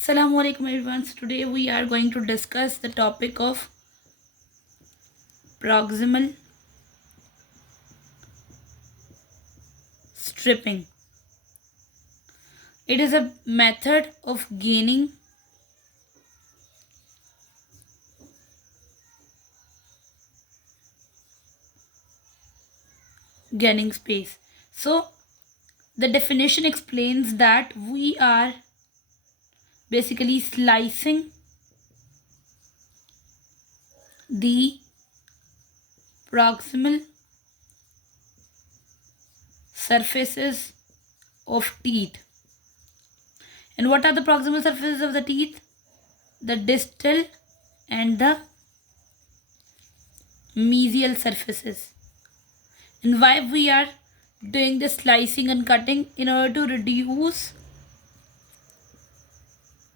Assalamu alaikum everyone. So today we are going to discuss the topic of proximal stripping. It is a method of gaining space. So the definition explains that we are basically slicing the proximal surfaces of teeth. And what are the proximal surfaces of the teeth? The distal and the mesial surfaces. And why we are doing this slicing and cutting? In order to reduce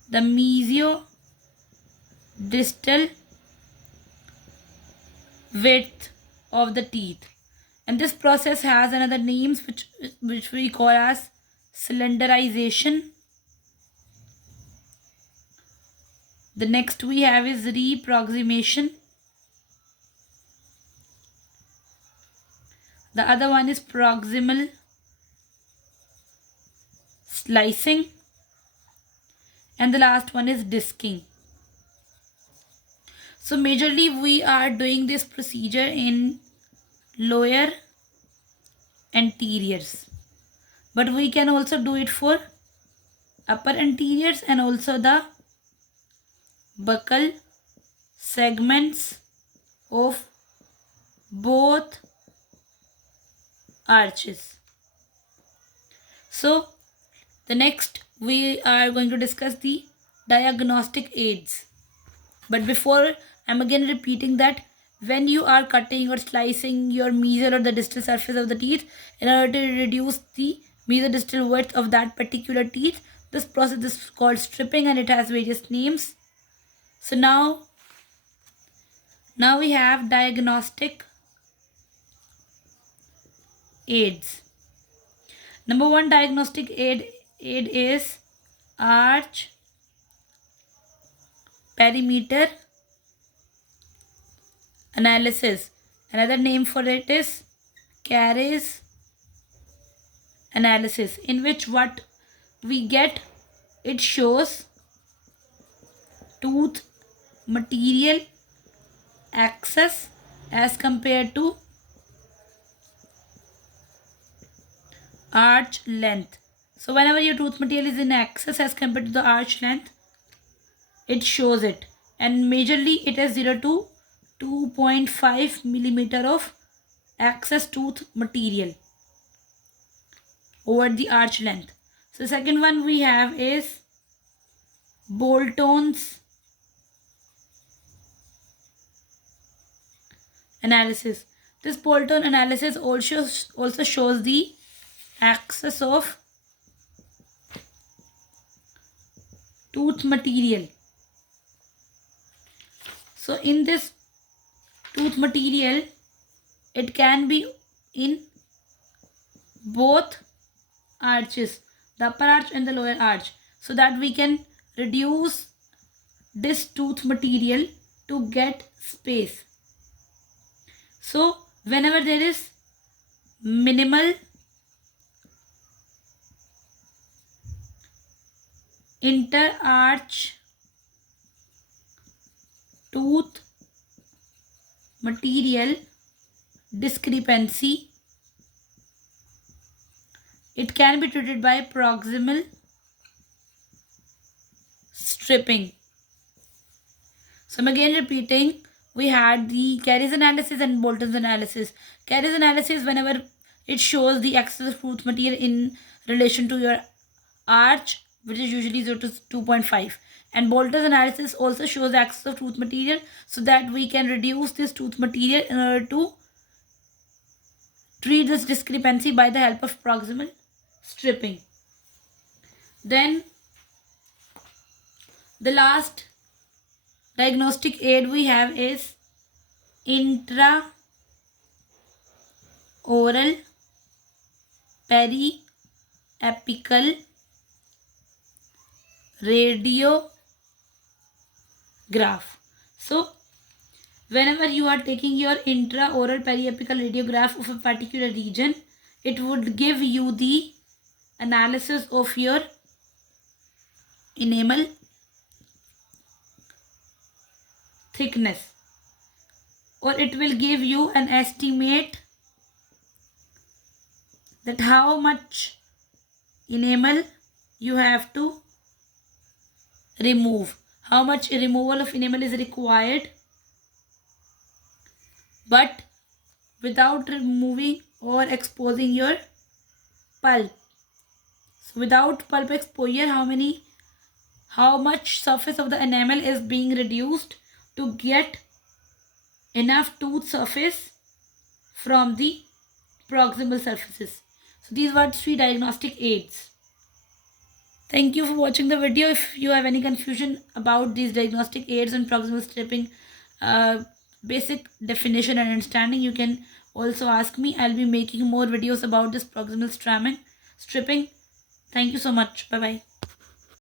the mesio distal width of the teeth, and this process has another names which we call as cylinderization. The next we have is reproximation. The other one is proximal slicing, and the last one is disking. So majorly we are doing this procedure in lower anteriors, but we can also do it for upper anteriors and also the buccal segments of both arches. So the next we are going to discuss the diagnostic aids. But before, I'm again repeating that when you are cutting or slicing your mesial or the distal surface of the teeth, in order to reduce the mesodistal width of that particular teeth, this process is called stripping and it has various names. So now we have diagnostic aids. Number one diagnostic aid is arch perimeter analysis. Another name for it is caries analysis, in which what we get, it shows tooth material access as compared to arch length. So whenever your tooth material is in excess as compared to the arch length, it shows it, and majorly it is 0 to 2.5 millimeter of excess tooth material over the arch length. So second one we have is Bolton's analysis. This Bolton analysis also shows the access of tooth material. So in this tooth material, it can be in both arches, the upper arch and the lower arch, so that we can reduce this tooth material to get space. So whenever there is minimal inter-arch tooth material discrepancy, it can be treated by proximal stripping. So I'm again repeating, we had the caries analysis and Bolton's analysis. Caries analysis, whenever it shows the excess tooth material in relation to your arch, which is usually 0 to 2.5. And Bolton's analysis also shows the excess of tooth material, so that we can reduce this tooth material in order to treat this discrepancy by the help of proximal stripping. Then the last diagnostic aid we have is intraoral periapical radiograph. So whenever you are taking your intraoral periapical radiograph of a particular region, it would give you the analysis of your enamel thickness, or it will give you an estimate that how much enamel you have to remove, how much removal of enamel is required, but without removing or exposing your pulp. So without pulp exposure, how much surface of the enamel is being reduced to get enough tooth surface from the proximal surfaces. So these were 3 diagnostic aids. Thank you for watching the video. If you have any confusion about these diagnostic aids and proximal stripping, basic definition and understanding, you can also ask me. I'll be making more videos about this proximal stripping. Thank you so much. Bye bye.